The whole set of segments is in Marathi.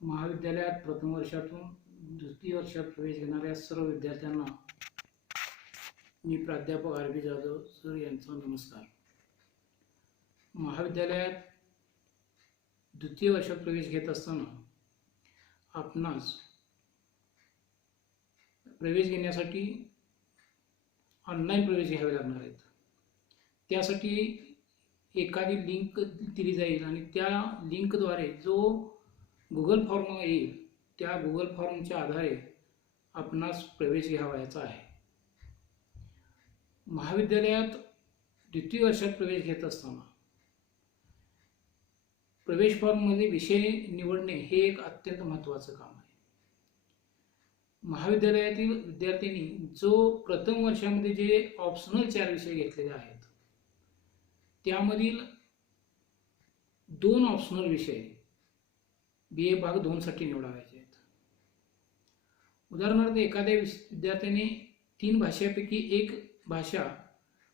महाविद्यालयात प्रथम वर्षातून द्वितीय वर्षात प्रवेश घेणाऱ्या सर्व विद्यार्थ्यांना मी प्राध्यापक आर बी जाधव सर यांचा नमस्कार. महाविद्यालयात द्वितीय वर्षात प्रवेश घेत असताना आपणास प्रवेश घेण्यासाठी ऑनलाईन प्रवेश घ्यावे लागणार आहेत. त्यासाठी एखादी लिंक दिली जाईल आणि त्या लिंकद्वारे जो गुगल फॉर्म येईल त्या गुगल फॉर्मच्या आधारे आपणास प्रवेश घ्यावयाचा आहे. महाविद्यालयात द्वितीय वर्षात प्रवेश घेत असताना प्रवेश फॉर्ममध्ये विषय निवडणे हे एक अत्यंत महत्त्वाचं काम आहे. महाविद्यालयातील विद्यार्थ्यांनी जो प्रथम वर्षामध्ये जे ऑप्शनल 4 विषय घेतलेले आहेत त्यामधील 2 ऑप्शनल विषय BA भाग 2 साठी निवडायचे आहेत. उदाहरणार्थ एखाद्या विद्यार्थ्याने 3 भाषांपैकी एक भाषा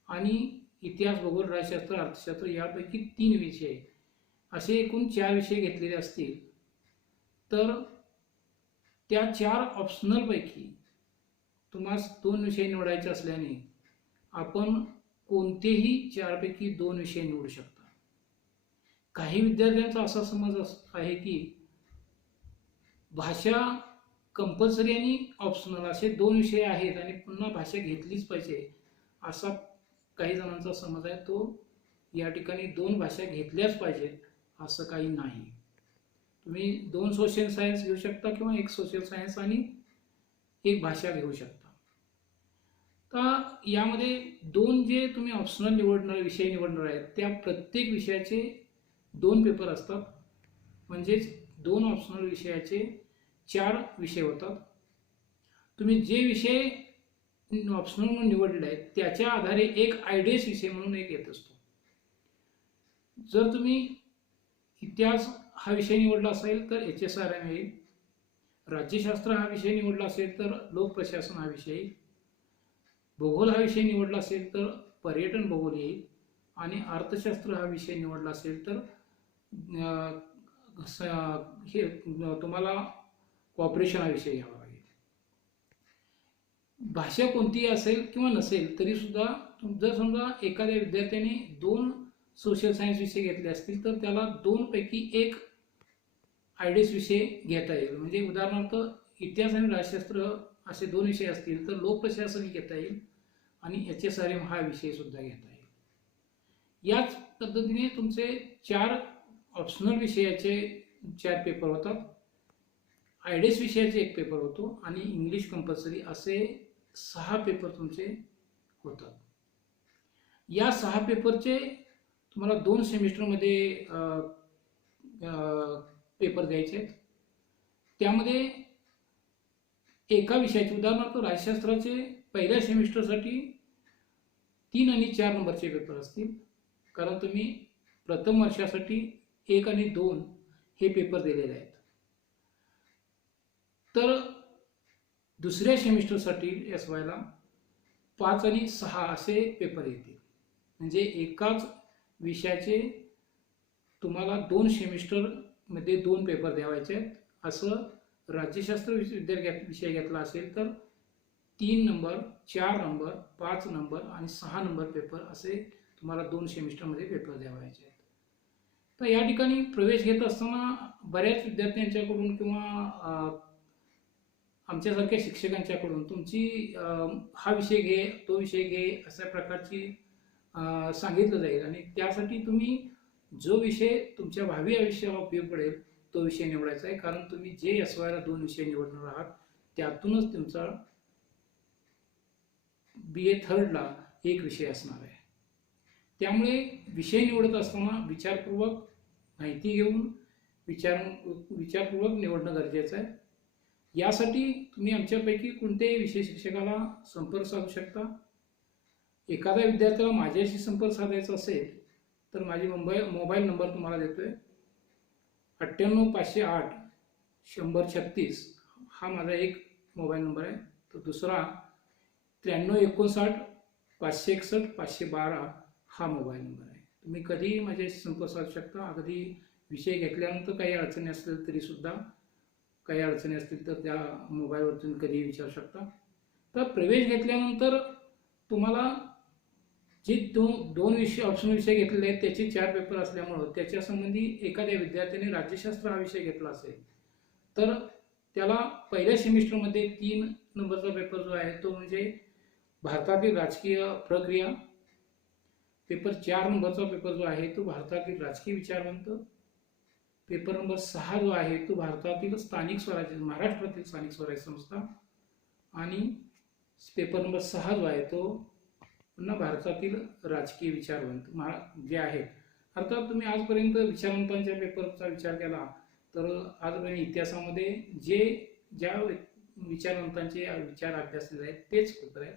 आणि इतिहास, भूगोल, राज्यशास्त्र, अर्थशास्त्र यापैकी 3 विषय असे एकूण 4 विषय घेतलेले असतील तर त्या 4 ऑप्शनलपैकी तुम्हाला 2 विषय निवडायचे असल्याने आपण कोणतेही 4 पैकी 2 विषय निवडू शकता. काही विद्यार्थ्यांचा असा समज आहे की भाषा कंपल्सरी आणि ऑप्शनल असे 2 विषय आहेत आणि पुन्हा भाषा घेतलीच पाहिजे असा काही जणांचा समज आहे. तो या ठिकाणी 2 भाषा घेतल्याच पाहिजेत असं काही नाही. तुम्ही 2 सोशल सायन्स घेऊ शकता किंवा 1 सोशल सायन्स आणि 1 भाषा घेऊ शकता. तर यामध्ये 2 जे तुम्ही ऑप्शनल विषय निवडणार आहेत त्या प्रत्येक विषयाचे 2 पेपर असतात. म्हणजेच 2 ऑप्शनल विषयाचे 4 विषय होतात. तुम्ही जे विषय ऑप्शनल म्हणून निवडले आहेत त्याच्या आधारे एक आयडियस विषय म्हणून एक येत असतो. जर तुम्ही इतिहास हा विषय निवडला असेल तर HSRM येईल. राज्यशास्त्र हा विषय निवडला असेल तर लोकप्रशासन हा विषय येईल. भूगोल हा विषय निवडला असेल तर पर्यटन भूगोल येईल आणि अर्थशास्त्र हा विषय निवडला असेल तर हे तुम्हाला कॉर्पोरेशन हा विषय घ्यावा लागेल. भाषा कोणतीही असेल किंवा नसेल तरी सुद्धा जर समजा एखाद्या विद्यार्थ्याने 2 सोशल सायन्स विषय घेतले असतील तर त्याला 2 पैकी 1 आयडियस विषय घेता येईल. म्हणजे उदाहरणार्थ इतिहास आणि राज्यशास्त्र असे 2 विषय असतील तर लोकप्रशासन घेता येईल आणि HSRM हा विषय सुद्धा घेता येईल. याच पद्धतीने तुमचे 4 ऑप्शनल विषयाचे 4 पेपर होतात. आयडियस विषयाचे 1 पेपर होतो आणि इंग्लिश कंपल्सरी असे 6 पेपर तुमचे होतात. या 6 पेपरचे तुम्हाला 2 सेमिस्टरमध्ये पेपर द्यायचे आहेत. त्यामध्ये एका विषयाचे उदाहरणार्थ राज्यशास्त्राचे पहिल्या सेमिस्टरसाठी 3 आणि 4 नंबरचे पेपर असतील. कारण तुम्ही प्रथम वर्षासाठी 1 आणि 2 हे पेपर दिलेले आहेत. तर दुसऱ्या सेमिस्टरसाठी SYला 5 आणि 6 असे पेपर येतील. म्हणजे एकाच विषयाचे तुम्हाला 2 सेमिस्टरमध्ये 2 पेपर द्यावायचे आहेत. असं राज्यशास्त्र विषय घेतला असेल तर 3 नंबर, 4 नंबर, 5 नंबर आणि 6 नंबर पेपर असे तुम्हाला 2 सेमिस्टरमध्ये पेपर द्यावायचे आहेत. तर या ठिकाणी प्रवेश घेत असताना बऱ्याच विद्यार्थ्यांच्याकडून किंवा आमच्यासारख्या शिक्षकांच्याकडून तुमची हा विषय घे, तो विषय घे अशा प्रकारची सांगितलं जाईल आणि त्यासाठी तुम्ही जो विषय तुमच्या भावी आयुष्याला उपयोग पडेल तो विषय निवडायचा आहे. कारण तुम्ही जे SYला 2 विषय निवडणार आहात त्यातूनच तुमचा BA थर्डला 1 विषय असणार आहे. त्यामुळे विषय निवडत असताना विचारपूर्वक माहिती घेऊन विचारपूर्वक निवडणं गरजेचं आहे. यासाठी तुम्ही आमच्यापैकी कोणत्याही विषय शिक्षकाला संपर्क साधू शकता. एखाद्या विद्यार्थ्याला माझ्याशी संपर्क साधायचा असेल तर माझी मोबाईल नंबर तुम्हाला देतोय. 98 508 100 36 हा माझा एक मोबाईल नंबर आहे. तर दुसरा 93 59 561 512 हा मोबाईल नंबर आहे. तुम्ही कधीही माझ्याशी संपर्क साधू शकता. अगदी विषय घेतल्यानंतर काही अडचणी असतील तरी सुद्धा काही अडचणी असतील तर त्या मोबाईलवरतून कधीही विचारू शकता. तर प्रवेश घेतल्यानंतर तुम्हाला जे दोन विषय ऑप्शनल विषय घेतलेले आहेत त्याचे 4 पेपर असल्यामुळं त्याच्या संबंधी एखाद्या विद्यार्थ्याने राज्यशास्त्र हा विषय घेतला असेल तर त्याला पहिल्या सेमिस्टरमध्ये 3 नंबरचा पेपर जो आहे तो म्हणजे भारतातील राजकीय प्रक्रिया, पेपर 4 नंबरचा पेपर जो आहे तो भारतातील राजकीय विचारवंत, पेपर नंबर 6 जो आहे तो भारतातील स्थानिक स्वराज्य, महाराष्ट्रातील स्थानिक स्वराज्य संस्था, आणि पेपर नंबर 6 जो आहे तो पुन्हा भारतातील राजकीय विचारवंत जे आहेत. अर्थात तुम्ही आजपर्यंत विचारवंतांच्या पेपरचा विचार केला तर आजपर्यंत इतिहासामध्ये ज्या विचारवंतांचे विचार अभ्यासलेले आहेत तेच पेपर आहेत.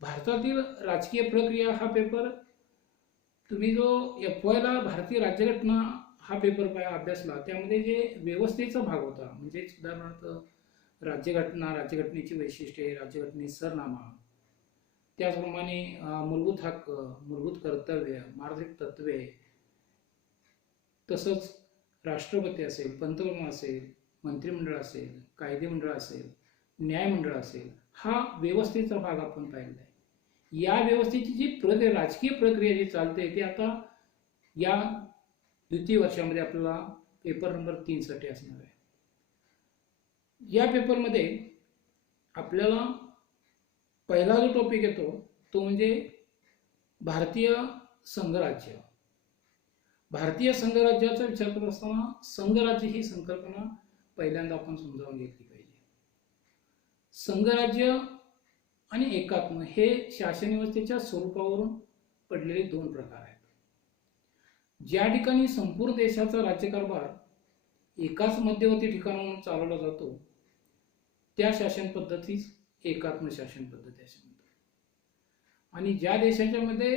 भारतातील राजकीय प्रक्रिया हा पेपर तुम्ही जो FYला भारतीय राज्यघटना हा पेपर अभ्यासला त्यामध्ये जे व्यवस्थेचा भाग होता म्हणजे उदाहरणार्थ राज्यघटना, राज्यघटनेची वैशिष्ट्ये, राज्यघटनेचा सरनामा, त्याचप्रमाणे मूलभूत हक्क, मूलभूत कर्तव्य, मार्गदर्शक तत्त्वे, तसंच राष्ट्रपती असेल, पंतप्रधान असेल, मंत्रिमंडळ असेल, कायदेमंडळ असेल, न्यायमंडळ असेल, हा व्यवस्थेचा भाग आपण पाहिलेला आहे. या व्यवस्थेची जी राजकीय प्रक्रिया जी चालते ती आता या द्वितीय वर्षामध्ये आपल्याला पेपर नंबर 3 साठी असणार आहे. या पेपरमध्ये आपल्याला पहिला जो टॉपिक येतो तो म्हणजे भारतीय संघराज्य. भारतीय संघराज्याचा विचार करत असताना संघराज्य ही संकल्पना पहिल्यांदा आपण समजावून घेतली पाहिजे. संघराज्य आणि एकात्म हे शासन व्यवस्थेच्या स्वरूपावरून पडलेले 2 प्रकार आहेत. ज्या ठिकाणी संपूर्ण देशाचा राज्यकारभार एकाच मध्यवर्ती ठिकाणाहून चालवला जातो त्या शासन पद्धतीस एकात्म शासन पद्धती असे म्हणतात. आणि ज्या देशाच्या मध्ये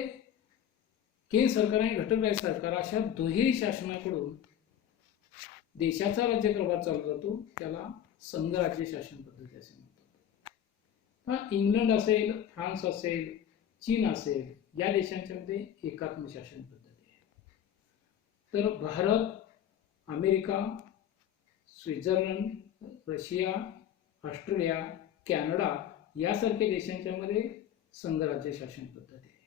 केंद्र सरकार आणि घटक राज्य सरकार अशा दुहेरी शासनाकडून देशाचा राज्यकारभार चालू जातो त्याला संघराज्य शासन पद्धती असे म्हणतात. इंग्लंड असेल, फ्रान्स असेल, चीन असेल या देशांच्या मध्ये एकात्म शासन पद्धती आहे. तर Bharat, America, Switzerland, Russia, Australia, Canada यासारख्या देशांच्या मध्ये संघराज्य शासन पद्धती आहे.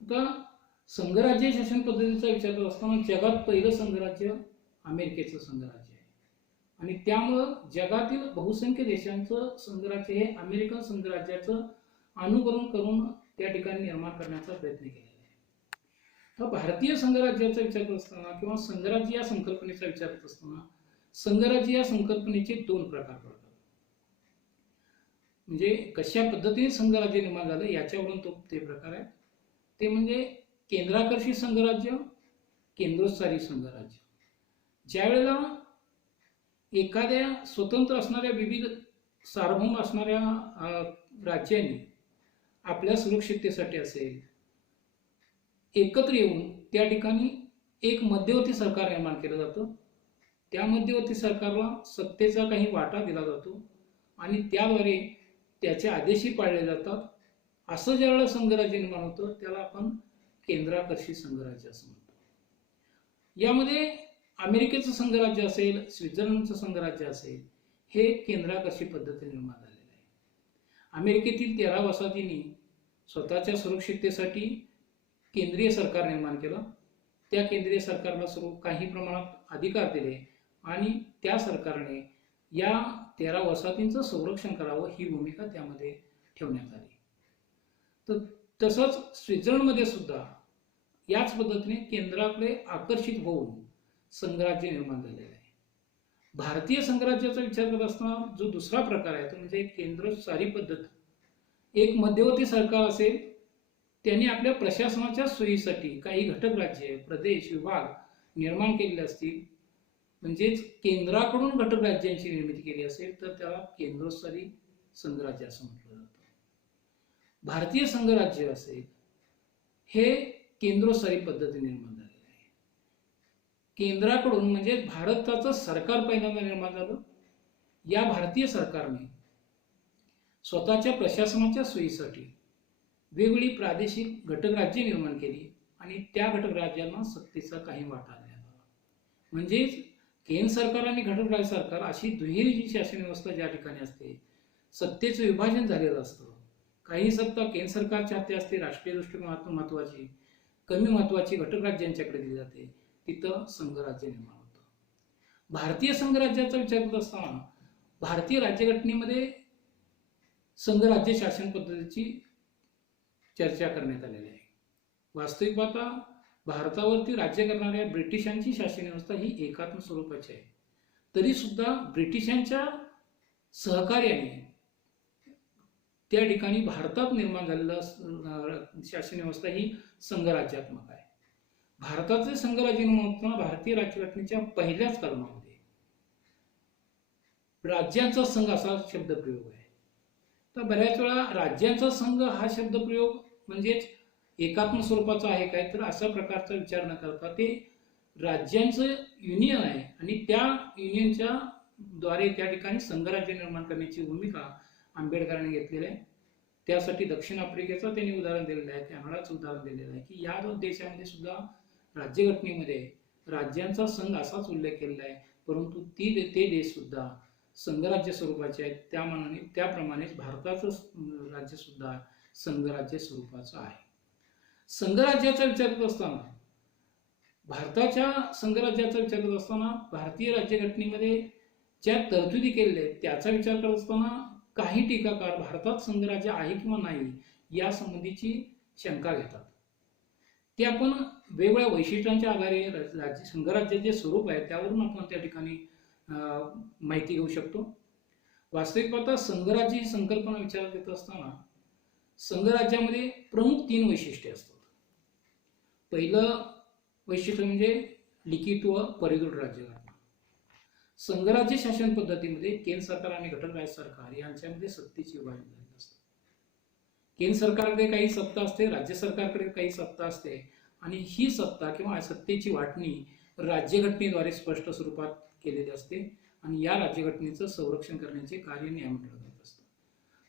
आता संघराज्य शासन पद्धतीचा विचार करत असताना जगात पहिलं संघराज्य अमेरिकेचं संघराज्य आहे आणि त्यामुळं जगातील बहुसंख्य देशांचं संघराज्य हे अमेरिकन संघराज्याचं अनुकरण करून त्या ठिकाणी निर्माण करण्याचा प्रयत्न केलेला आहे. तर भारतीय संघराज्याचा विचार करत असताना किंवा संघराज्य या संकल्पनेचा विचार करत असताना संघराज्य या संकल्पनेचे 2 प्रकार पडतात. म्हणजे कशा पद्धतीने संघराज्य निर्माण झालं याच्यावरून ते प्रकार आहेत. ते म्हणजे केंद्राकर्षित संघराज्य, केंद्रोत्सारी संघराज्य. ज्या वेळेला एखाद्या स्वतंत्र असणाऱ्या विविध सार्वभौम असणाऱ्या राज्यांनी आपल्या सुरक्षिततेसाठी असेल एकत्र येऊन त्या ठिकाणी एक मध्यवर्ती सरकार निर्माण केलं जातं. त्या मध्यवर्ती सरकारला सत्तेचा काही वाटा दिला जातो आणि त्याद्वारे त्याचे आदेशही पाळले जातात. असं ज्यावेळेला संघराज्य निर्माण होतं त्याला आपण केंद्राकर्षित संघराज्य असं म्हणतो. यामध्ये अमेरिकेचं संघराज्य असेल, स्वित्झर्लंडचं संघराज्य असेल हे केंद्राकर्षित पद्धतीने निर्माण झालेलं आहे. अमेरिकेतील 13 वसाहतींनी स्वतःच्या सुरक्षिततेसाठी केंद्रीय सरकार निर्माण केलं. त्या केंद्रीय सरकारला सर्व काही प्रमाणात अधिकार दिले आणि त्या सरकारने या 13 वसाहतींचं संरक्षण करावं ही भूमिका त्यामध्ये ठेवण्यात आली. तर तसंच स्वित्झर्लंडमध्ये सुद्धा याच पद्धतीने केंद्राकडे आकर्षित होऊन संघराज्य निर्माण झालेलं आहे. भारतीय संघराज्याचा विचार करत असताना जो दुसरा प्रकार आहे तो म्हणजे केंद्रशाही पद्धत. एक मध्यवर्ती सरकार असेल त्यांनी आपल्या प्रशासनाच्या सोयीसाठी काही घटक राज्य, प्रदेश, विभाग निर्माण केलेले असतील म्हणजेच केंद्राकडून घटक राज्यांची निर्मिती केली असेल तर त्याला केंद्रोत्सारी संघराज्य असं म्हटलं जातं. भारतीय संघराज्य असेल हे केंद्रोत्सारी पद्धतीने निर्माण झालेलं आहे. केंद्राकडून म्हणजे भारताचं सरकार पहिल्यांदा निर्माण झालं. या भारतीय सरकारने स्वतःच्या प्रशासनाच्या सोयीसाठी वेगवेगळी प्रादेशिक घटक राज्य निर्माण केली आणि त्या घटक राज्यांना सत्तेचा काही वाटा देण्यात आला. म्हणजेच केंद्र सरकार आणि घटक राज्य सरकार अशी दुहेरी जी शासन व्यवस्था ज्या ठिकाणी असते, सत्तेचं विभाजन झालेलं असतं. काही सत्ता केंद्र सरकारच्या हाती असते, राष्ट्रीय दृष्टिकोनातून महत्वाची, कमी महत्वाची घटक राज्यांच्याकडे दिली जाते. तिथं संघराज्य निर्माण होतं. भारतीय संघराज्याचा विचार करत असताना भारतीय राज्यघटनेमध्ये संघराज्य शासन पद्धतीची चर्चा करण्यात आलेली आहे. वास्तविक पाहता भारतावरती राज्य करणाऱ्या ब्रिटिशांची शासन व्यवस्था ही एकात्म स्वरूपाची आहे. तरी सुद्धा ब्रिटिशांच्या सहकार्याने त्या ठिकाणी भारतात निर्माण झालेलं शासन व्यवस्था ही संघराज्यात्मक आहे. भारताचे संघराज्य निर्माण होताना भारतीय राज्यघटनेच्या पहिल्याच कलमामध्ये राज्यांचा संघ असा शब्दप्रयोग आहे. तर बऱ्याच वेळा राज्यांचा संघ हा शब्दप्रयोग म्हणजेच एकात्म स्वरूपाचा आहे काय, तर अशा प्रकारचा विचार न करता ते राज्यांचं युनियन आहे आणि त्या युनियनच्या द्वारे त्या ठिकाणी संघराज्य निर्माण करण्याची भूमिका आंबेडकरांनी घेतलेली आहे. त्यासाठी दक्षिण आफ्रिकेचं त्यांनी उदाहरण दिलेलं आहे, कॅनडाचं उदाहरण दिलेलं आहे की या दोन देशांमध्ये सुद्धा राज्यघटनेमध्ये राज्यांचा संघ असाच उल्लेख केलेला आहे, परंतु ते देश सुद्धा संघराज्य स्वरूपाचे आहेत. त्याप्रमाणेच भारताचं राज्य सुद्धा संघराज्य स्वरूपाचं आहे. संघराज्याचा विचार करत असताना भारताच्या संघराज्याचा विचार करत असताना भारतीय राज्यघटनेमध्ये ज्या तरतुदी केलेल्या आहेत त्याचा विचार करत असताना काही टीकाकार भारतात संघराज्य आहे किंवा नाही या संबंधीची शंका घेतात. ते आपण वेगवेगळ्या वैशिष्ट्यांच्या आधारे संघराज्याचे स्वरूप आहे त्यावरून आपण त्या ठिकाणी माहिती घेऊ शकतो. वास्तविक पाहता संघराज्य ही संकल्पना विचारात घेत असताना संघराज्यामध्ये प्रमुख 3 वैशिष्ट्ये असतात. पहिलं वैशिष्ट्य म्हणजे लिखित व परिदृढ राज्यघटना. संघराज्य शासन पद्धतीमध्ये केंद्र सरकार आणि घटक राज्य सरकार यांच्यामध्ये सत्तेची विभाजन झालेली असते. केंद्र सरकारकडे काही सत्ता असते, राज्य सरकारकडे काही सत्ता असते आणि ही सत्ता किंवा सत्तेची वाटणी राज्यघटनेद्वारे स्पष्ट स्वरूपात केलेली असते आणि या राज्यघटनेचं संरक्षण करण्याचे कार्य न्यायमंडळ करत असतं.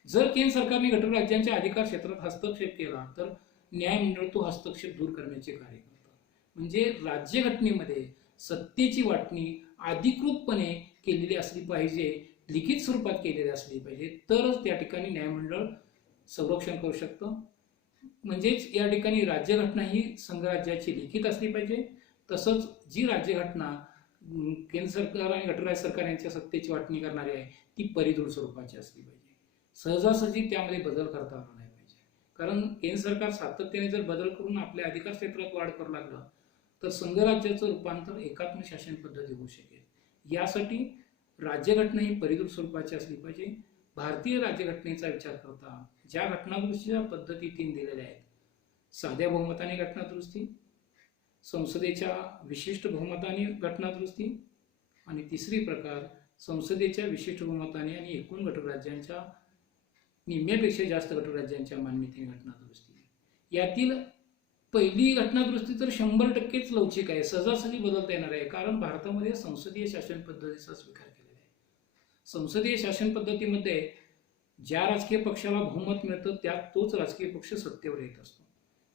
जर केंद्र सरकारने घटक राज्यांच्या अधिकार क्षेत्रात हस्तक्षेप केला तर न्यायमंडळ तो हस्तक्षेप दूर करण्याचे कार्य करतात. म्हणजे राज्यघटनेमध्ये सत्तेची वाटणी अधिकृतपणे केलेली असली पाहिजे, लिखित स्वरूपात केलेली असली पाहिजे, तरच त्या ठिकाणी न्यायमंडळ संरक्षण करू शकतं. म्हणजेच या ठिकाणी राज्यघटना ही संघराज्याची लिखित असली पाहिजे. तसंच जी राज्यघटना केंद्र सरकार आणि घटक राज्य सरकार यांच्या सत्तेची वाटणी करणारी आहे ती परिदृढ स्वरूपाची असली पाहिजे. सहजासहजी त्यामध्ये बदल करता आला नाही पाहिजे, कारण केंद्र सरकार सातत्याने जर बदल करून आपल्या अधिकार क्षेत्रात वाढ करू लागलं तर संघराज्याचं रूपांतर एकात्म शासन पद्धती होऊ शकेल. यासाठी राज्यघटना ही परिदृढ स्वरूपाची असली पाहिजे. भारतीय राज्यघटनेचा विचार करता ज्या घटनादुरुस्तीच्या पद्धती 3 दिलेल्या आहेत, साध्या बहुमताने घटनादुरुस्ती, संसदेच्या विशिष्ट बहुमताने घटनादुरुस्ती आणि तिसरी प्रकार संसदेच्या विशिष्ट बहुमताने आणि एकूण घटक राज्यांच्या निम्म्यापेक्षा जास्त घटक राज्यांच्या मान्यतेने घटनादुरुस्ती. यातील पहिली घटनादुरुस्ती तर 100%च लवचिक आहे, सहजासहजी बदलता येणार आहे, कारण भारतामध्ये संसदीय शासन पद्धतीचा स्वीकार केलेला आहे. संसदीय शासन पद्धतीमध्ये ज्या राजकीय पक्षाला बहुमत मिळतं त्यात तोच राजकीय पक्ष सत्तेवर येत असतो.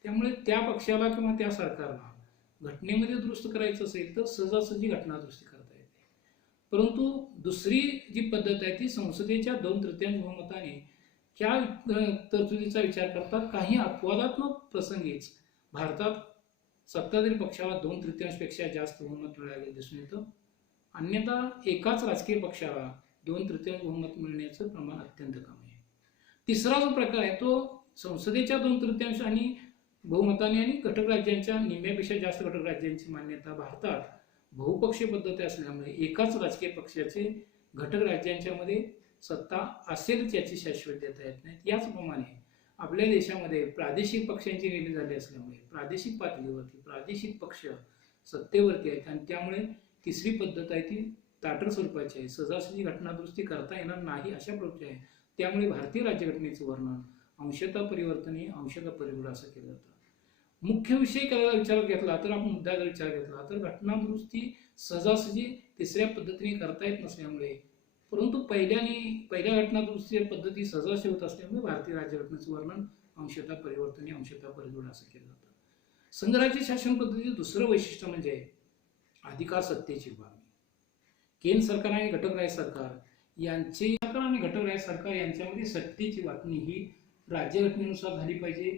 त्यामुळे त्या पक्षाला किंवा त्या सरकारला घटनेमध्ये दुरुस्त करायचं असेल तर सहजासहजी घटनादुरुस्ती करता येते. परंतु दुसरी जी पद्धत आहे ती संसदेच्या 2/3 बहुमताने ह्या तरतुदीचा विचार करतात. काही अपवादात्मक प्रसंगीच भारतात सत्ताधारी पक्षाला 2/3 पेक्षा जास्त बहुमत मिळाले दिसून येतं. अन्यथा एकाच राजकीय पक्षाला 2/3 बहुमत मिळण्याचं प्रमाण अत्यंत कमी आहे. तिसरा जो प्रकार आहे तो संसदेच्या 2/3 आणि बहुमताने आणि घटक राज्यांच्या निम्म्यापेक्षा जास्त घटक राज्यांची मान्यता. भारतात बहुपक्षीय पद्धती असल्यामुळे एकाच राजकीय पक्षाचे घटक राज्यांच्या मध्ये सत्ता असेलच याची शाश्वतता येत नाही. याचप्रमाणे आपल्या देशामध्ये प्रादेशिक पक्षांची निर्मिती झाली असल्यामुळे प्रादेशिक पातळीवरती प्रादेशिक पक्ष सत्तेवरती आहेत आणि त्यामुळे तिसरी पद्धत आहे ती ताटर स्वरूपाची आहे, सहजासहजी घटनादुरुस्ती करता येणार नाही अशा प्रकारची आहे. त्यामुळे भारतीय राज्यघटनेचं वर्णन अंशतः परिवर्तनीय अंशतः परिदृढ असं केलं जातं. मुख्य विषय विचारात घेतला तर आपण मुद्दा जर विचार घेतला तर घटनादुरुस्ती सहजासहजी तिसऱ्या पद्धतीने करता येत नसल्यामुळे, परंतु पहिल्या घटनादुरुस्ती पद्धती सहजासहजी होत असल्यामुळे भारतीय राज्यघटनेचं वर्णन अंशतः परिवर्तनीय अंशतः परिदृढ असं केलं जातं. संघराज्य शासन पद्धतीचं दुसरं वैशिष्ट्य म्हणजे अधिकार सत्तेची विभागणी. केंद्र सरकार आणि घटक राज्य सरकार यांची सरकार आणि घटक राज्य सरकार यांच्यामध्ये सत्तेची वाटणी ही राज्यघटनेनुसार झाली पाहिजे,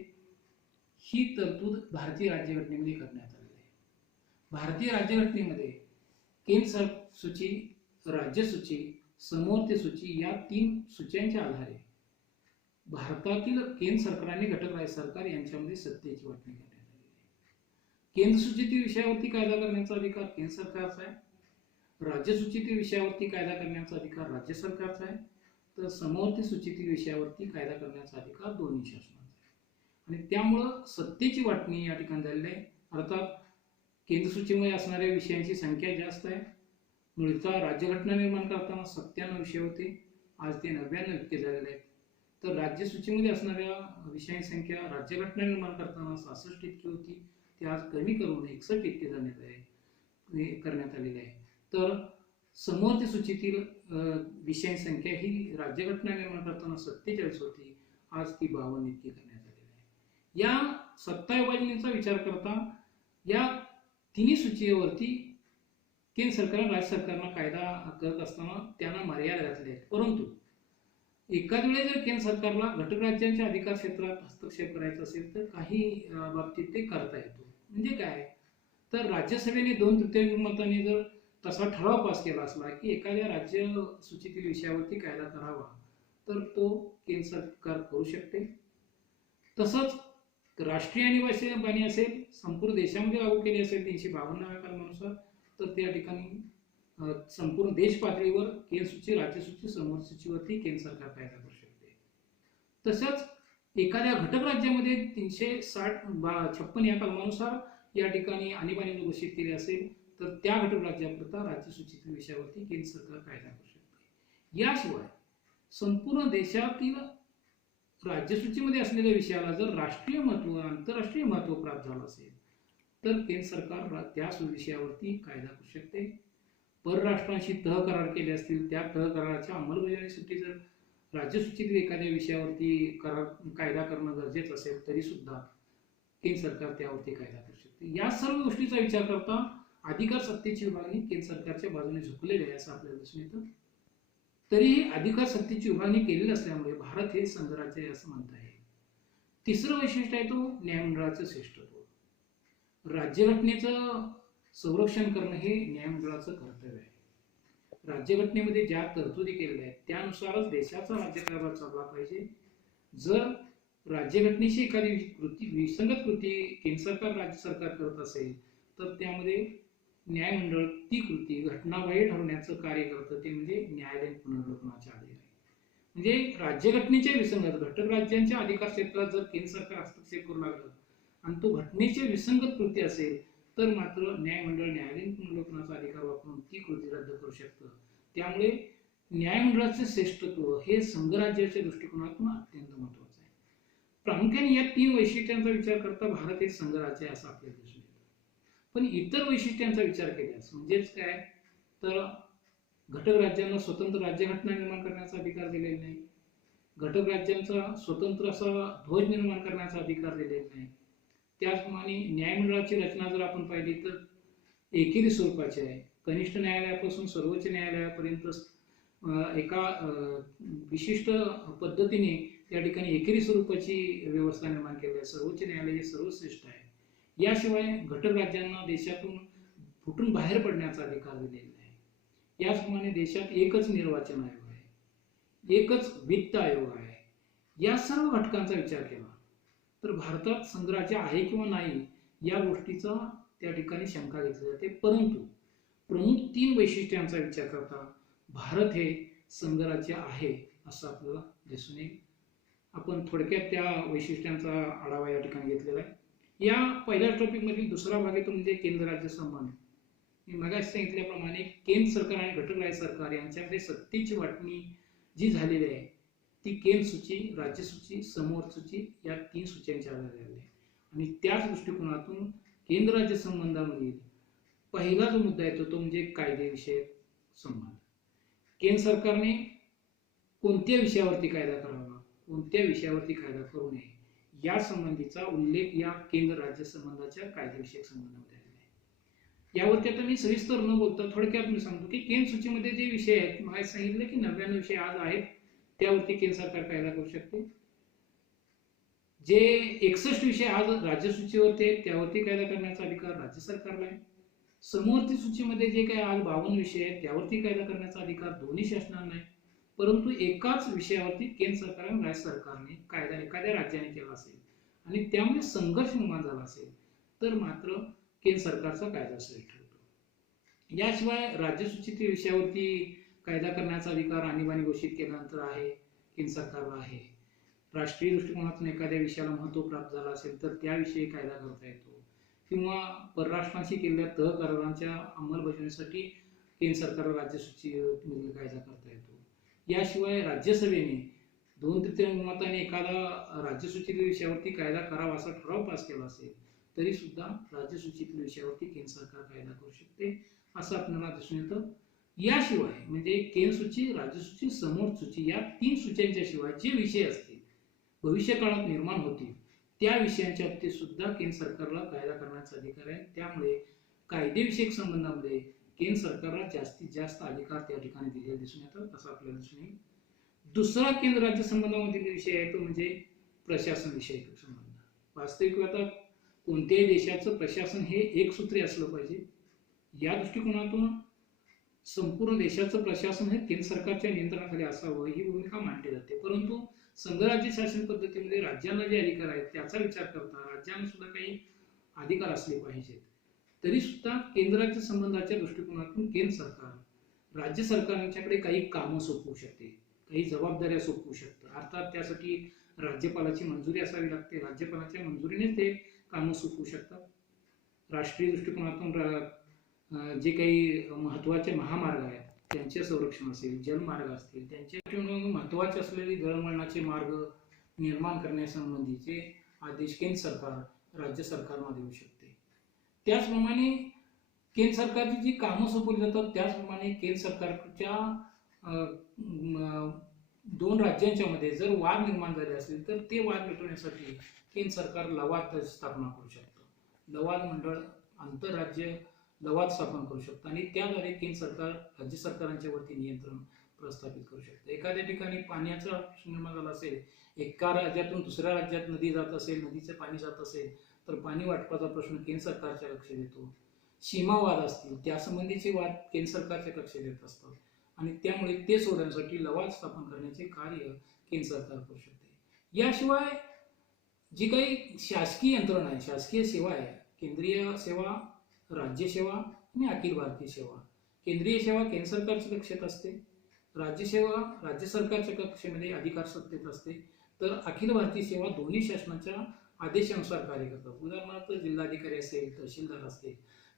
ही तरतूद भारतीय राज्यघटनेमध्ये करण्यात आलेली आहे. भारतीय राज्यघटनेमध्ये केंद्र सूची, राज्य सूची, समवर्ती सूची या 3 सूच्यांच्या आधारे भारतातील केंद्र सरकार आणि घटक राज्य सरकार यांच्यामध्ये सत्तेची वाटणी करण्यात आलेली आहे. केंद्र सूचीतील विषयावरती कायदा करण्याचा अधिकार केंद्र सरकारचा आहे, राज्य सूचीतील विषयावरती कायदा करण्याचा अधिकार राज्य सरकारचा आहे, तर समवर्ती सूचीतील विषयावरती कायदा करण्याचा अधिकार दोन्ही शासनाचा आहे. आणि त्यामुळं सत्तेची वाटणी या ठिकाणी झालेली आहे. अर्थात केंद्र सूचीमध्ये असणाऱ्या विषयांची संख्या जास्त आहे. मूळतः राज्यघटना निर्माण करताना 97 विषय होते, आज ते 99 इतके झालेले आहेत. तर राज्य सूचीमध्ये असणाऱ्या विषयांची संख्या राज्यघटना निर्माण करताना 66 इतकी होती, ती आज कमी करून 61 इतके करण्यात आलेली आहे. तर समवर्ती सूचीतील विषयांची संख्या ही राज्यघटना निर्माण करताना 47 होती, आज ती 52 इतकी करण्यात आलेली आहे. या सत्ता विभाजनेचा विचार करता या तिन्ही सूचीवरती केंद्र सरकार आणि राज्य सरकारनं कायदा करत असताना त्यांना मर्यादा घातल्या आहेत. परंतु एखाद वेळेस जर केंद्र सरकारला घटक राज्यांच्या अधिकार क्षेत्रात हस्तक्षेप करायचा असेल तर काही बाबतीत ते करता येतो. म्हणजे काय, तर राज्यसभेने 2/3 मताने जर तसा ठराव पास केला असला की एखाद्या राज्य सूचीतील विषयावरती कायदा करावा, तर तो केंद्र सरकार करू शकते. तसंच राष्ट्रीय आणीबाणी असेल, संपूर्ण देशामध्ये लागू केली असेल 352व्या कलमानुसार, तर त्या ठिकाणी संपूर्ण देश पातळीवर केंद्र सूची, राज्य सूची, समवर्ती सूचीवरती केंद्र सरकार कायदा करू शकते. तसंच एखाद्या घटक राज्यामध्ये 356 या कलमानुसार या ठिकाणी आणीबाणी घोषित केली असेल, तर त्या घटक राज्याकरता राज्य सूचीतील विषयावरती केंद्र सरकार कायदा करू शकते. याशिवाय संपूर्ण देशातील राज्य सूचीमध्ये असलेल्या विषयाला जर राष्ट्रीय महत्त्व, आंतरराष्ट्रीय महत्त्व प्राप्त झालं असेल, तर केंद्र सरकार त्या विषयावरती कायदा करू शकते. परराष्ट्रांशी तह करार केले असतील, त्या तह कराराच्या अंमलबजावणीसाठी जर राज्य सूचीतील एखाद्या विषयावरती कायदा करणं गरजेचं असेल, तरी सुद्धा केंद्र सरकार त्यावरती कायदा करू शकते. या सर्व गोष्टीचा विचार करता अधिकार सत्तेची विभागणी केंद्र सरकारच्या बाजूने झुकलेली आहे असं आपल्याला दिसून येतं. तरीही अधिकार सत्तेची विभागणी केलेली असल्यामुळे भारत हे संघराज्य आहे असं म्हणता येईल. तिसरं वैशिष्ट्य आहे तो न्यायमंडळाचं श्रेष्ठत्व. राज्यघटनेचं संरक्षण करणं हे न्यायमंडळाचं कर्तव्य आहे. राज्यघटनेमध्ये ज्या तरतुदी केलेल्या आहेत त्यानुसारच देशाचा राज्यकारभार चालला पाहिजे. जर राज्यघटनेशी एखादी विसंगत कृती केंद्र सरकार, राज्य सरकार करत असेल, तर त्यामध्ये न्यायमंडळ ती कृती घटनाबाह्य ठरवण्याचं कार्य करतं, ते म्हणजे न्यायालयीन पुनर्विलोकनाचे आदेश आहे. म्हणजे राज्यघटनेच्या विसंगत घटक राज्यांच्या अधिकार क्षेत्रात जर केंद्र सरकार हस्तक्षेप करू लागलं आणि तो घटनेच्या विसंगत कृती असेल, तर मात्र न्यायमंडळ न्यायालयीन पुनर्विलोकनाचा अधिकार वापरून ती कृती रद्द करू शकतं. त्यामुळे न्यायमंडळाचे श्रेष्ठत्व हे संघराज्याच्या दृष्टिकोनातून अत्यंत महत्त्वाचं आहे. प्रामुख्याने या 3 वैशिष्ट्यांचा विचार करता भारत हे संघराज्य आहे असं आपल्याला दिसून येतं. पण इतर वैशिष्ट्यांचा विचार केल्यास म्हणजेच काय, तर घटक राज्यांना स्वतंत्र राज्यघटना निर्माण करण्याचा अधिकार दिलेला नाही, घटक राज्यांचा स्वतंत्र असा ध्वज निर्माण करण्याचा अधिकार दिलेला नाही. त्याचप्रमाणे न्यायमंडळाची रचना जर आपण पाहिली तर एकेरी स्वरूपाची आहे. कनिष्ठ न्यायालयापासून सर्वोच्च न्यायालयापर्यंत एका विशिष्ट पद्धतीने त्या ठिकाणी एकेरी स्वरूपाची व्यवस्था निर्माण केली आहे. सर्वोच्च न्यायालय हे सर्वश्रेष्ठ आहे. याशिवाय घटक राज्यांना देशातून फुटून बाहेर पडण्याचा अधिकार दिलेला आहे. याचप्रमाणे देशात एकच निर्वाचन आयोग आहे, एकच वित्त आयोग आहे. या सर्व घटकांचा विचार केला तर भारतात संघराज्य आहे किंवा नाही या गोष्टीचा त्या ठिकाणी शंका घेतली जाते. परंतु प्रमुख 3 वैशिष्ट्यांचा विचार करता भारत हे संघराज्य आहे असं आपल्याला दिसून येईल. आपण थोडक्यात त्या वैशिष्ट्यांचा आढावा या ठिकाणी घेतलेला आहे. या पहिल्या टॉपिक मधील दुसरा भाग येतो म्हणजे केंद्र राज्य संबंध. मी मगाशी सांगितल्याप्रमाणे केंद्र सरकार आणि घटक राज्य सरकार यांच्यामध्ये सत्तेची वाटणी जी झालेली आहे ती केंद्र सूची, राज्य सूची, समवर्ती सूची या 3 सूच्यांच्या आधारे झाली आहे. आणि त्याच दृष्टिकोनातून केंद्र राज्य संबंधामधील पहिला जो मुद्दा येतो तो म्हणजे कायदेविषयक संबंध. केंद्र सरकारने कोणत्या विषयावरती कायदा करावा, कोणत्या विषयावरती कायदा करू नये या संबंधीचा उल्लेख या केंद्र राज्य संबंधाच्या कायदेविषयक संबंधामध्ये आलेला आहे. यावरती आता मी सविस्तर न बोलता थोडक्यात मी सांगतो की केंद्र सूचीमध्ये जे विषय आहेत, मला सांगितलं की 99 विषय आज आहेत, त्यावरती केंद्र सरकार कायदा करू शकते. जे 61 विषय आज राज्य सूचीवरती आहेत त्यावरती कायदा करण्याचा अधिकार राज्य सरकारला आहे. समवर्ती सूचीमध्ये जे काही आज 52 विषय आहेत त्यावरती कायदा करण्याचा अधिकार दोन्ही शासनांना आहे. परंतु एकाच विषयावरती केंद्र सरकार आणि राज्य सरकारने कायदा एखाद्या राज्याने केला असेल आणि त्यामुळे संघर्ष निर्माण झाला असेल तर मात्र केंद्र सरकारचा कायदा सही ठरतो. याशिवाय राज्य सूचीतील विषयावरती कायदा करण्याचा अधिकार आणीबाणी घोषित केल्यानंतर आहे केंद्र सरकारला आहे. राष्ट्रीय दृष्टिकोनातून एखाद्या विषयाला महत्त्व प्राप्त झालं असेल तर त्याविषयी कायदा करता येतो किंवा परराष्ट्रांशी केलेल्या तह करारांच्या अंमलबजावणीसाठी केंद्र सरकारला राज्य सूचीमधील कायदा करता येतो. याशिवाय राज्यसभेने 2/3 मताने एखादा राज्य सूचीतील विषयावरती कायदा करावा असा ठराव पास केला असेल तरी सुद्धा राज्य सूचीतील विषयावरती केंद्र सरकार कायदा करू शकते असं आपल्याला दिसून येतं. याशिवाय म्हणजे केंद्र सूची, राज्य सूची, समवर्ती सूची या 3 सूच्यांच्या शिवाय जे विषय असतील भविष्य काळात निर्माण होतील त्या विषयांच्या बाबतीत सुद्धा केंद्र सरकारला कायदा करण्याचा अधिकार आहे. त्यामुळे कायदेविषयक संबंधामध्ये केंद्र सरकारला जास्तीत जास्त अधिकार त्या ठिकाणी दिलेले दिसून येतात असं आपल्याला दिसून येईल. दुसरा केंद्र राज्य संबंधामधील विषय आहे तो म्हणजे प्रशासन विषयक संबंध. वास्तविक आता कोणत्याही देशाचं प्रशासन हे एकसूत्री असलं पाहिजे. या दृष्टिकोनातून संपूर्ण देशाचं प्रशासन हे केंद्र सरकारच्या नियंत्रणाखाली असावं ही भूमिका मांडली जाते. परंतु संघराज्य शासन पद्धतीमध्ये राज्यांना जे अधिकार आहेत त्याचा विचार करता राज्यांना सुद्धा काही अधिकार असले पाहिजेत. तरी सुद्धा केंद्र राज्य संबंधाच्या दृष्टिकोनातून केंद्र सरकार राज्य सरकारांच्याकडे काही कामं सोपवू शकते, काही जबाबदाऱ्या सोपवू शकतं. अर्थात त्यासाठी राज्यपालाची मंजुरी असावी लागते. राज्यपालाच्या मंजुरीने ते कामं सोपवू शकतात. राष्ट्रीय दृष्टिकोनातून जे काही महत्त्वाचे महामार्ग आहेत त्यांचे संरक्षण असेल, जलमार्ग असतील, त्यांच्या महत्त्वाचे असलेले दळणवळणाचे मार्ग निर्माण करण्यासंबंधीचे आदेश केंद्र सरकार राज्य सरकारला देऊ शकते. त्याचप्रमाणे केंद्र सरकारची जी कामं सोपवली जातात त्याचप्रमाणे केंद्र सरकारच्या 2 राज्यांच्या मध्ये जर वाद निर्माण झाले असतील तर ते वाद मिटवण्यासाठी केंद्र सरकार लवाद स्थापना करू शकतं. लवाद मंडळ, आंतरराज्य लवाद स्थापन करू शकतं आणि त्याद्वारे केंद्र सरकार राज्य सरकारांच्या वरती नियंत्रण प्रस्थापित करू शकतं. एखाद्या ठिकाणी पाण्याचा प्रश्न निर्माण झाला असेल, एका राज्यातून दुसऱ्या राज्यात नदी जात असेल, नदीचे पाणी जात असेल तर पाणी वाटपाचा प्रश्न केंद्र सरकारच्या लक्षात येतो. सीमावाद असतील त्यासंबंधीचे वाद केंद्र सरकारच्या लक्षात येत असतात आणि त्यामुळे ते सोडवण्यासाठी लवाद स्थापन करण्याचे कार्य केंद्र सरकार करू शकते. याशिवाय जी काही शासकीय यंत्रणा आहे, शासकीय सेवा आहे, केंद्रीय सेवा, राज्य सेवा आणि अखिल भारतीय सेवा. केंद्रीय सेवा केंद्र सरकारच्या कक्षेत असते, राज्य सेवा राज्य सरकारच्या कक्षेमध्ये अधिकार सत्तेत असते, तर अखिल भारतीय सेवा दोन्ही शासनाच्या आदेशानुसार कार्य करतात. उदाहरणार्थ जिल्हाधिकारी असेल, तहसीलदार असतील,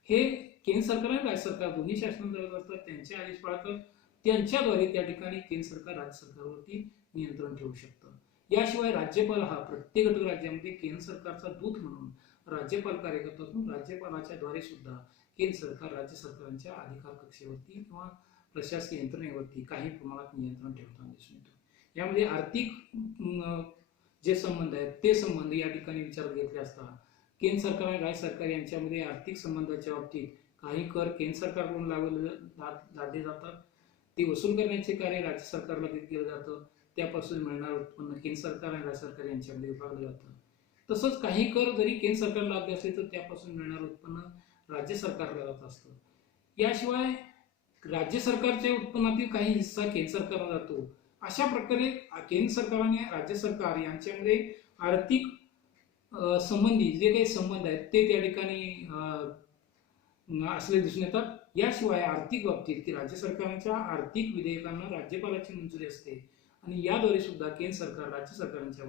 हे केंद्र सरकार आणि राज्य सरकार दोन्ही शासनांतर्गत असतात, त्यांचे आदेश पाळतात. त्यांच्याद्वारे त्या ठिकाणी केंद्र सरकार राज्य सरकारवरती नियंत्रण ठेवू शकतं. याशिवाय राज्यपाल हा प्रत्येक घटक राज्यामध्ये केंद्र सरकारचा दूत म्हणून राज्यपाल कार्य करतात. राज्यपालाच्या द्वारे सुद्धा केंद्र सरकार राज्य सरकारांच्या अधिकार कक्षेवरती किंवा प्रशासकीय यंत्रणेवरती काही प्रमाणात नियंत्रण ठेवताना दिसून येतो. यामध्ये आर्थिक जे संबंध आहेत ते संबंध या ठिकाणी विचारात घेतले असता केंद्र सरकार आणि राज्य सरकार यांच्यामध्ये आर्थिक संबंधाच्या बाबतीत काही कर केंद्र सरकारकडून लादले जातात, ते वसूल करण्याचे कार्य राज्य सरकारला केलं जातं. त्यापासून मिळणारं उत्पन्न केंद्र सरकार आणि राज्य सरकार यांच्यामध्ये विभागलं जातं. तसंच काही कर जरी केंद्र सरकारला लादले असले तर त्यापासून मिळणारं उत्पन्न राज्य सरकारला जात असतं. याशिवाय राज्य सरकारच्या उत्पन्नातील काही हिस्सा केंद्र सरकारला जातो. अशा प्रकारे केंद्र सरकार आणि राज्य सरकार यांच्यामध्ये आर्थिक संबंधी जे काही संबंध आहेत ते त्या ठिकाणी असले दिसून येतात. याशिवाय आर्थिक बाबतीत की राज्य सरकारांच्या आर्थिक विधेयकांना राज्यपालाची मंजुरी असते आणि याद्वारे सुद्धा केंद्र सरकार राज्य सरकारांच्या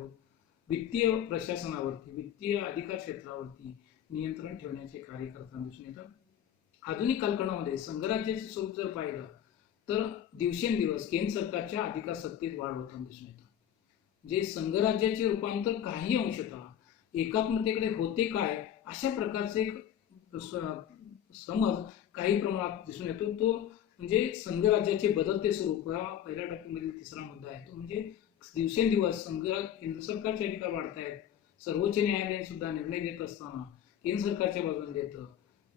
वित्तीय प्रशासनावरती, वित्तीय अधिकार क्षेत्रावरती नियंत्रण ठेवण्याचे कार्य करताना दिसून येतात. आधुनिक कालखंडामध्ये संघराज्याचे स्वरूप जर पाहिलं तर दिवसेंदिवस केंद्र सरकारच्या अधिकार सत्तेत वाढ होताना दिसून येतं. जे संघराज्याचे रूपांतर काही अंशतः एकात्मतेकडे होते काय अशा प्रकारचे एक समज काही प्रमाणात दिसून येतो. तो म्हणजे संघराज्याचे बदलते स्वरूप हा पहिल्या टप्प्यामधील तिसरा मुद्दा आहे. तो म्हणजे दिवसेंदिवस केंद्र सरकारचे अधिकार वाढत आहेत. सर्वोच्च न्यायालय सुद्धा निर्णय देत असताना केंद्र सरकारच्या बाजूने देतं.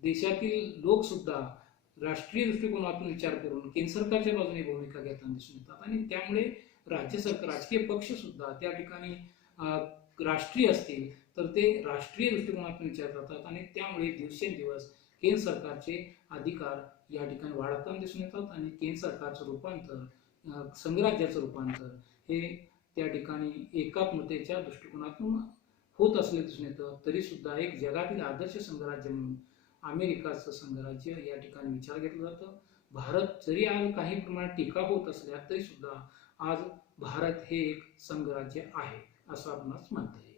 देशातील लोक सुद्धा राष्ट्रीय दृष्टिकोनातून विचार करून केंद्र सरकारच्या बाजूने भूमिका घेताना दिसून येतात आणि त्यामुळे राज्य सरकार राजकीय पक्ष सुद्धा त्या ठिकाणी राष्ट्रीय असतील तर ते राष्ट्रीय दृष्टिकोनातून विचार करतात आणि त्यामुळे दिवसेंदिवस केंद्र सरकारचे अधिकार या ठिकाणी वाढताना दिसून येतात आणि केंद्र सरकारचं रूपांतर संघराज्याचं रूपांतर हे त्या ठिकाणी एकात्मतेच्या दृष्टिकोनातून होत असले दिसून येतं. तरी सुद्धा एक जगातील आदर्श संघराज्य म्हणून अमेरिकाचं संघराज्य या ठिकाणी विचार घेतला जातं. भारत जरी आज काही प्रमाणात टीका होत असल्या तरी सुद्धा आज भारत हे एक संघराज्य आहे असं आपणास म्हणता येईल.